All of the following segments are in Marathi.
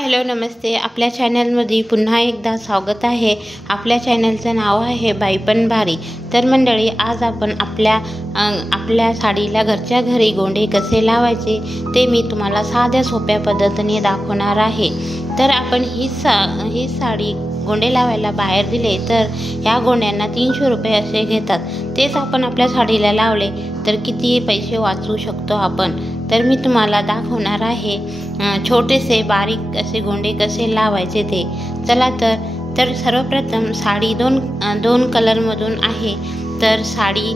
हॅलो नमस्ते। आपल्या चॅनलमध्ये पुन्हा एकदा स्वागत आहे। आपल्या चॅनलचं नाव आहे बाई पण भारी। तर मंडळी, आज आपण आपल्या साडीला घरच्या घरी गोंडे कसे लावायचे ते मी तुम्हाला साध्या सोप्या पद्धतीने दाखवणार आहे। तर आपण ही साडी गोंडे लावायला बाहेर दिले तर ह्या गोंड्यांना 300 रुपये असे घेतात। तेच आपण आपल्या साडीला लावले तर किती पैसे वाचवू शकतो आपण। तर मी तुम्हाला दाखवणार आहे छोटेसे बारीक असे गोंडे कसे लावायचे ते। चला तर सर्वप्रथम साडी दोन कलरमधून आहे। तर साडी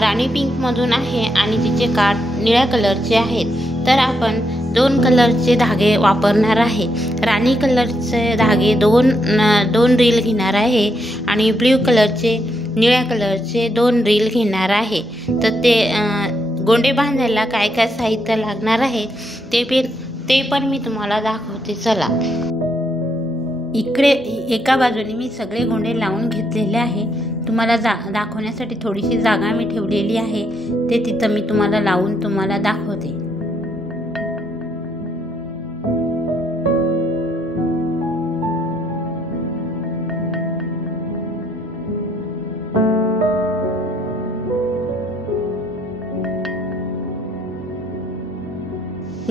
राणी पिंकमधून आहे आणि तिचे काठ निळ्या कलरचे आहेत। तर आपण 2 कलरचे धागे वापरणार आहे। राणी कलरचे धागे दोन रील घेणार आहे आणि ब्ल्यू कलरचे निळ्या कलरचे 2 रील घेणार आहे। तर ते गोंडे बांधायला काय काय साहित्य लागणार आहे ते पण मी तुम्हाला दाखवते। चला, इकडे एका बाजूने मी सगळे गोंडे लावून घेतलेले आहे। तुम्हाला दाखवण्यासाठी थोडीशी जागा मी ठेवलेली आहे, ते तिथं मी तुम्हाला लावून तुम्हाला दाखवते।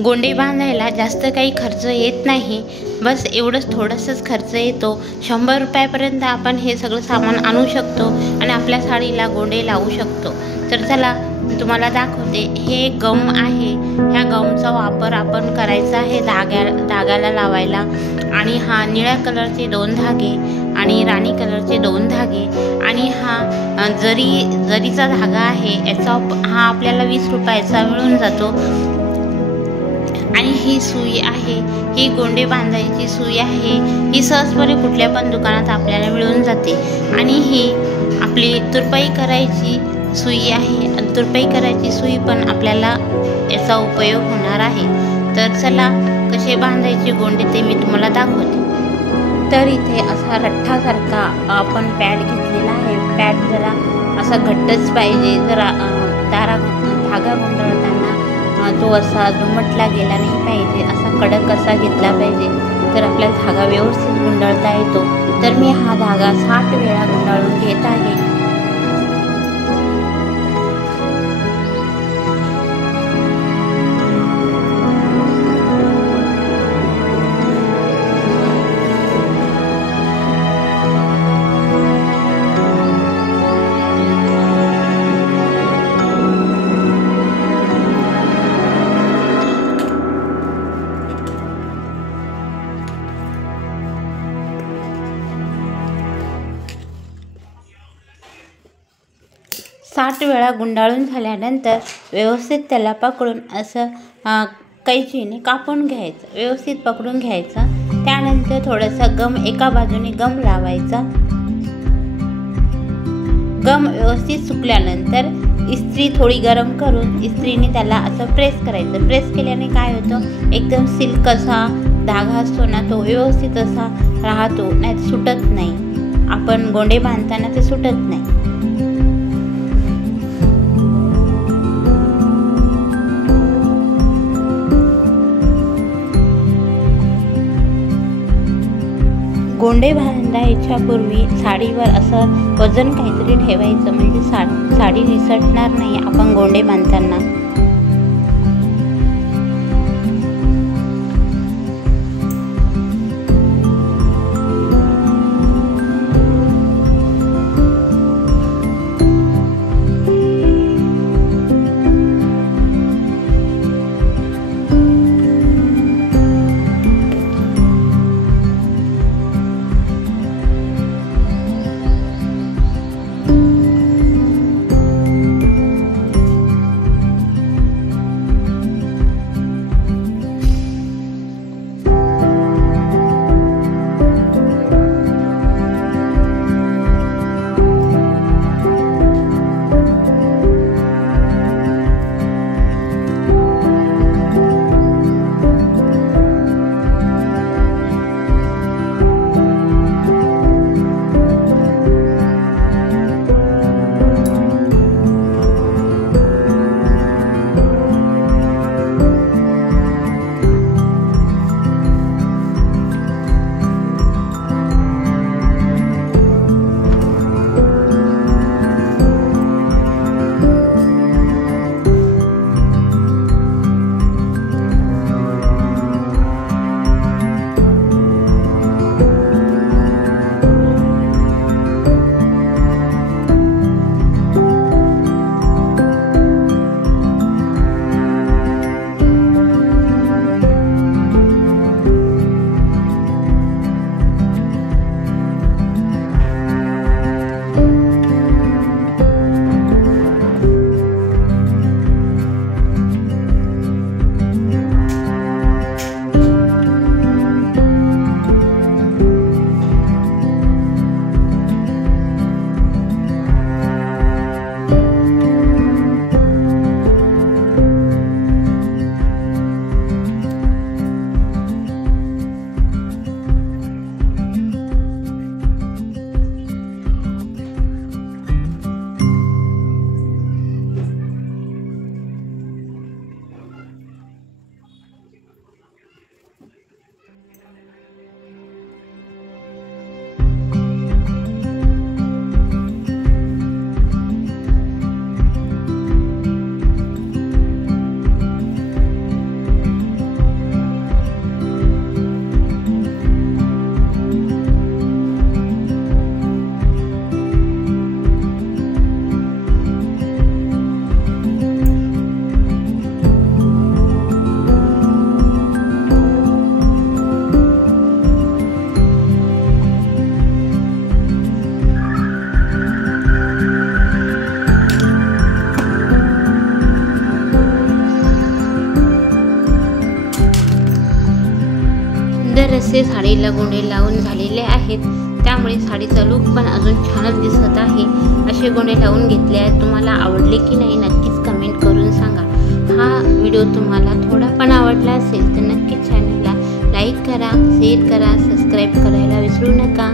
गोंडे बांधायला जास्त काही खर्च येत नाही, बस एवढंच थोडंसंच खर्च येतो। 100 रुपयापर्यंत आपण हे सगळं सामान आणू शकतो आणि आपल्या साडीला गोंडे लावू शकतो। तर चला तुम्हाला दाखवते। हे गम आहे, ह्या गमचा वापर आपण करायचा आहे धाग्याला लावायला। आणि हा निळ्या कलरचे 2 धागे आणि राणी कलरचे 2 धागे आणि हा जरीचा धागा आहे, हा आपल्याला 20 रुपयाचा मिळून जातो। आणि ही सुई आहे, ही गोंडे बांधायची सुई आहे। ही सहजपणे कुठल्या पण दुकानात आपल्याला मिळून जाते। आणि ही आपली तुरपाई करायची सुई आहे आणि तुरपाई करायची सुई पण आपल्याला याचा उपयोग होणार आहे। तर चला कसे बांधायचे गोंडे ते मी तुम्हाला दाखवते। तर इथे असा रठ्ठासारखा आपण पॅड घेतलेला आहे। पॅड जरा असा घट्टच पाहिजे, जरा धागा गुंडाळताना तो असा दुमटला गेला नाही पाहिजे, असा कडक असा घेतला पाहिजे, तर आपल्याला धागा व्यवस्थित गुंडाळता येतो। तर मी हा धागा 60 वेळा गुंडाळून घेत आहे। साठ वेळा गुंडाळून झाल्यानंतर व्यवस्थित त्याला पकडून असं कैचीने कापून घ्यायचं, व्यवस्थित पकडून घ्यायचं। त्यानंतर थोडंसं गम एका बाजूने गम लावायचा। गम व्यवस्थित सुकल्यानंतर इस्त्री थोडी गरम करून इस्त्रीने त्याला असं प्रेस करायचं। प्रेस केल्याने काय होतं, एकदम सिल्क असा धागा असतो ना, तो व्यवस्थित असा राहतो, नाही सुटत नाही। आपण गोंडे बांधताना ते सुटत नाही। गोंडे बांधायच्या पूर्वी साडीवर असं वजन काहीतरी ठेवायचं, म्हणजे साडी निसटणार नाही आपण गोंडे बांधताना। सुंदर असे साडीला गोंडे लावून झालेले आहेत, त्यामुळे साडीचा लूक पण अजून छानच दिसत आहे। असे गोंडे लावून घेतले आहेत। तुम्हाला आवडले की नाही नक्कीच कमेंट करून सांगा। हा व्हिडिओ तुम्हाला थोडा पण आवडला असेल तर नक्कीच चॅनलला लाईक करा, शेअर करा, सबस्क्राईब करायला विसरू नका।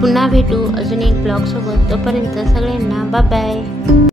पुन्हा भेटू अजून एक ब्लॉग सोबत। तोपर्यंत सगळ्यांना बाय बाय।